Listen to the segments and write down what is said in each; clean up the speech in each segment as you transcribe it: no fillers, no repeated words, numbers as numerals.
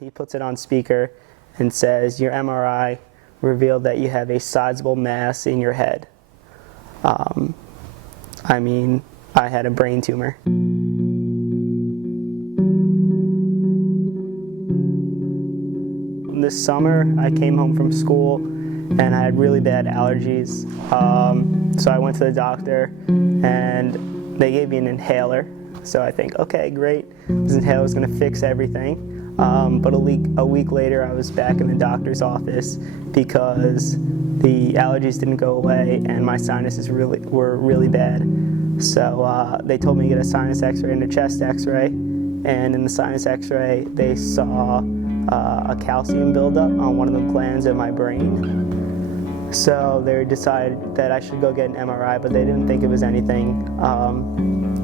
He puts it on speaker and says, "Your MRI revealed that you have a sizable mass in your head." I had a brain tumor. This summer, I came home from school and I had really bad allergies. So I went to the doctor and they gave me an inhaler. So I think, okay, great, this inhaler is going to fix everything. But a week later, I was back in the doctor's office because the allergies didn't go away and my sinuses were really bad. So they told me to get a sinus x-ray and a chest x-ray. And in the sinus x-ray, they saw a calcium buildup on one of the glands in my brain. So they decided that I should go get an MRI, but they didn't think it was anything.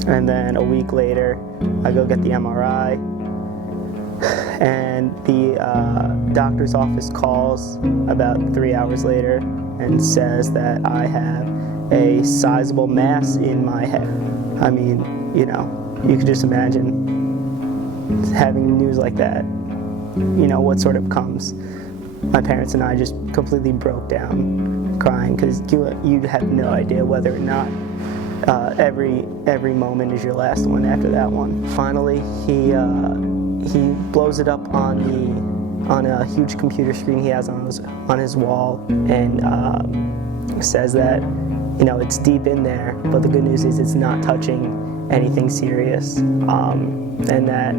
And then a week later, I go get the MRI, and the doctor's office calls about 3 hours later and says that I have a sizable mass in my head. I mean, you could just imagine having news like that, what sort of comes. My parents and I just completely broke down crying because you have no idea whether or not every moment is your last one after that one. Finally, he blows it up on a huge computer screen he has on his wall and says that it's deep in there, but the good news is it's not touching anything serious, and that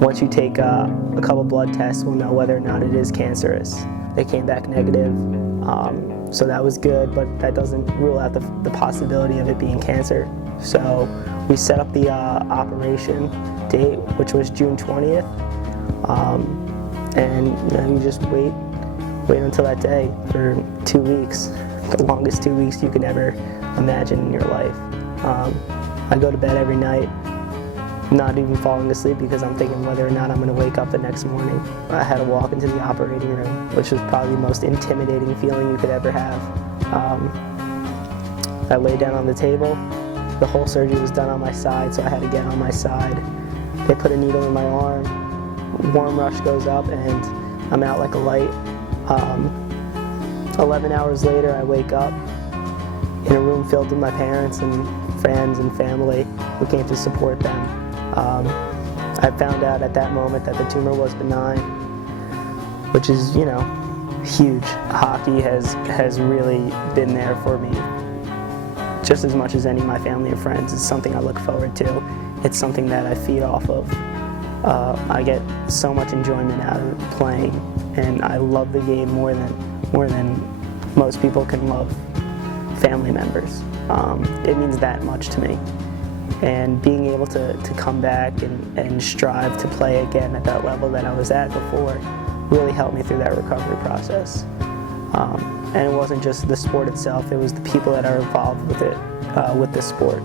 once you take a couple blood tests, we'll know whether or not it is cancerous. They came back negative, so that was good, but that doesn't rule out the possibility of it being cancer. So we set up the operation date, which was June 20th, and you just wait until that day for 2 weeks, the longest 2 weeks you could ever imagine in your life. I go to bed every night, not even falling asleep because I'm thinking whether or not I'm going to wake up the next morning. I had to walk into the operating room, which was probably the most intimidating feeling you could ever have. I lay down on the table. The whole surgery was done on my side, so I had to get on my side. They put a needle in my arm, warm rush goes up, and I'm out like a light. 11 hours later, I wake up in a room filled with my parents and friends and family who came to support them. I found out at that moment that the tumor was benign, which is, huge. Hockey has really been there for me just as much as any of my family or friends. It's something I look forward to. It's something that I feed off of. I get so much enjoyment out of playing, and I love the game more than most people can love family members. It means that much to me. And being able to come back and strive to play again at that level that I was at before really helped me through that recovery process. And it wasn't just the sport itself, it was the people that are involved with it, with the sport.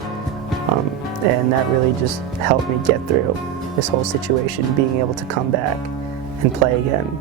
And that really just helped me get through this whole situation, being able to come back and play again.